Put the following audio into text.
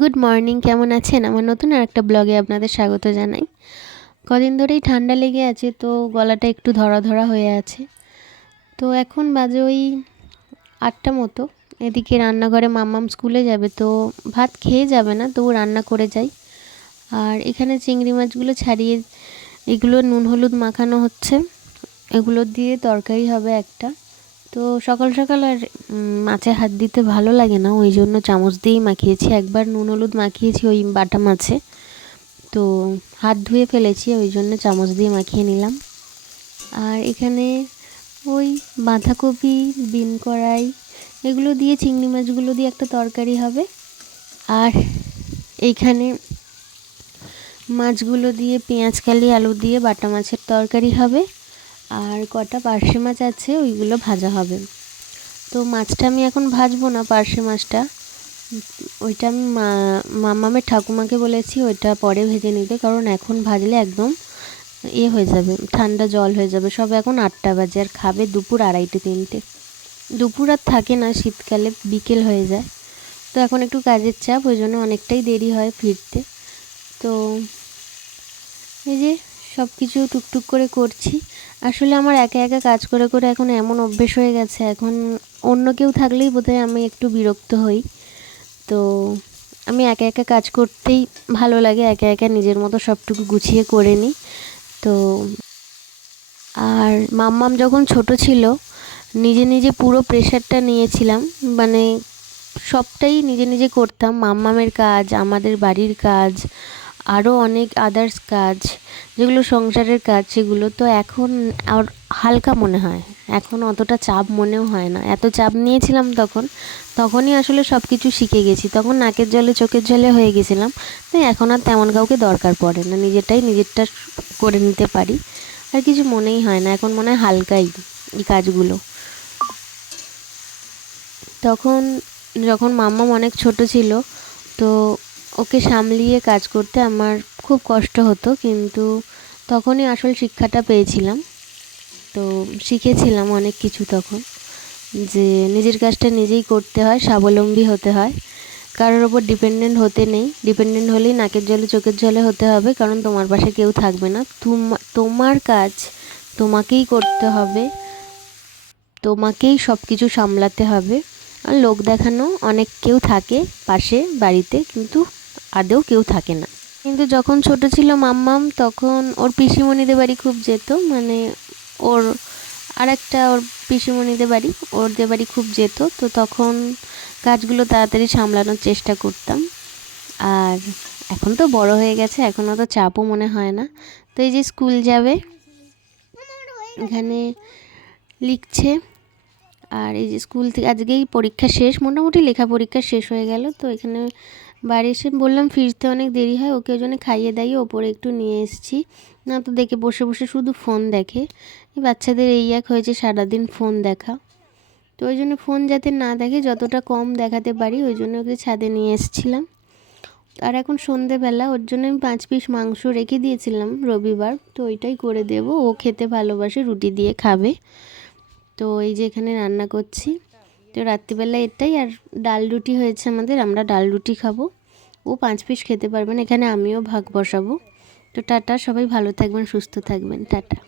Good morning, কেমন আছেন? আমার নতুন আর একটা ব্লগে আপনাদের স্বাগত জানাই। কদিন ধরেই ঠান্ডা লেগে আছে, তো গলাটা একটু ধরা ধরা হয়ে আছে। তো এখন বাজে ওই 8টা মতো। এদিকে রান্নাঘরে মাম্মাম স্কুলে যাবে, তো ভাত খেয়ে যাবে না, তবু রান্না করে যাই। আর এখানে চিংড়ি মাছগুলো ছাড়িয়ে এগুলো নুন হলুদ মাখানো হচ্ছে, এগুলো দিয়ে তরকারি হবে একটা। তো সকাল সকাল আর মাছে হাত দিতে ভালো লাগে না, ওই জন্য চামচ দিয়েই মাখিয়েছি। একবার নুন হলুদ মাখিয়েছি ওই বাটা মাছে, তো হাত ধুয়ে ফেলেছি, ওই জন্য চামচ দিয়ে মাখিয়ে নিলাম। আর এখানে ওই বাঁধাকপি, বিন কড়াই এগুলো দিয়ে চিংড়ি মাছগুলো দিয়ে একটা তরকারি হবে। আর এইখানে মাছগুলো দিয়ে পেঁয়াজ কালি আলু দিয়ে বাটা মাছের তরকারি হবে। আর কটা পার্শে মাছ আছে, ওইগুলো ভাজা হবে। তো মাছটা আমি এখন ভাজবো না, পার্শে মাছটা ওইটা আমি মামামের ঠাকুমাকে বলেছি ওইটা পরে ভেজে নিতে, কারণ এখন ভাজলে একদম হয়ে যাবে, ঠান্ডা জল হয়ে যাবে। সব এখন 8টা বাজে, আর খাবে দুপুর 2:30-3টে। দুপুর আর থাকে না, শীতকালে বিকেল হয়ে যায়। তো এখন একটু কাজের চাপ, ওই জন্য অনেকটাই দেরি হয় ফিরতে। তো এই যে সব কিছু টুকটুক করে করছি। আসলে আমার একা একা কাজ করে করে এখন এমন অভ্যেস হয়ে গেছে, এখন অন্য কেউ থাকলেই বোধহয় আমি একটু বিরক্ত হই। তো আমি একা একা কাজ করতেই ভালো লাগে, একা একা নিজের মতো সবটুকু গুছিয়ে করে নিই। তো আর মাম্মাম যখন ছোট ছিল, নিজে নিজে পুরো প্রেশারটা নিয়েছিলাম, মানে সবটাই নিজে নিজে করতাম। মাম্মামের কাজ, আমাদের বাড়ির কাজ, আরও অনেক আদার্স কাজ যেগুলো সংসারের কাজ, সেগুলো তো এখন আর হালকা মনে হয়, এখন অতটা চাপ মনেও হয় না। এত চাপ নিয়েছিলাম তখনই আসলে সব কিছু শিখে গেছি, তখন নাকের জলে চোখের জলে হয়ে গেছিলাম। তাই এখন আর তেমন কাউকে দরকার পড়ে না, নিজেরটা করে নিতে পারি, আর কিছু মনেই হয় না। এখন মনে হয় হালকাই এই কাজগুলো। তখন যখন মাম্মাম অনেক ছোট ছিল, তো ওকে সামলিয়ে কাজ করতে আমার খুব কষ্ট হতো, কিন্তু তখনই আসল শিক্ষাটা পেয়েছিলাম। তো শিখেছিলাম অনেক কিছু তখন, যে নিজের কাজটা নিজেই করতে হয়, স্বাবলম্বী হতে হয়, কারোর ওপর ডিপেন্ডেন্ট হতে নেই। ডিপেন্ডেন্ট হলেই নাকের জলে চোখের জলে হতে হবে, কারণ তোমার পাশে কেউ থাকবে না। তোমার কাজ তোমাকেই করতে হবে, তোমাকেই সব কিছু সামলাতে হবে। আর লোক দেখানো অনেক কেউ থাকে পাশে বাড়িতে, কিন্তু আদৌ কেউ থাকে না। কিন্তু যখন ছোট ছিল মাম্মাম, তখন ওর পিসিমণিদের বাড়ি খুব যেত, মানে ওর ওর পিসিমণিদের বাড়ি, ওদের বাড়ি খুব যেত। তো তখন কাজগুলো তাড়াতাড়ি সামলানোর চেষ্টা করতাম। আর এখন তো বড় হয়ে গেছে, এখন অত চাপও মনে হয় না। তো এই যে স্কুল যাবে, এখানে লিখছে। আর এই যে স্কুল থেকে আজকেই পরীক্ষা শেষ, মোটামুটি লেখা পরীক্ষা শেষ হয়ে গেল। তো এখানে বাড়ি এসে বললাম ফিরতে অনেক দেরি হয়, ওকে ওই জন্য খাইয়ে দাইয়ে ওপরে একটু নিয়ে এসেছি। না তো দেখে বসে বসে শুধু ফোন দেখে। এই বাচ্চাদের এই এক হয়েছে, সারাদিন ফোন দেখা। তো ওই জন্য ফোন যাতে না দেখে, যতটা কম দেখাতে পারি, ওই জন্য ওকে ছাদে নিয়ে এসেছিলাম। আর এখন সন্ধেবেলা ওর জন্য আমি 5 পিস মাংস রেখে দিয়েছিলাম রবিবার, তো ওইটাই করে দেবো। ও খেতে ভালোবাসে, রুটি দিয়ে খাবে। তো এই যে এখানে রান্না করছি, তো রাত্রিবেলা এটাই। আর ডাল রুটি হয়েছে আমাদের, আমরা ডাল রুটি খাবো। ও 5 পিস খেতে পারবেন, এখানে আমিও ভাগ বসাবো। তো টাটা, সবাই ভালো থাকবেন, সুস্থ থাকবেন, টাটা।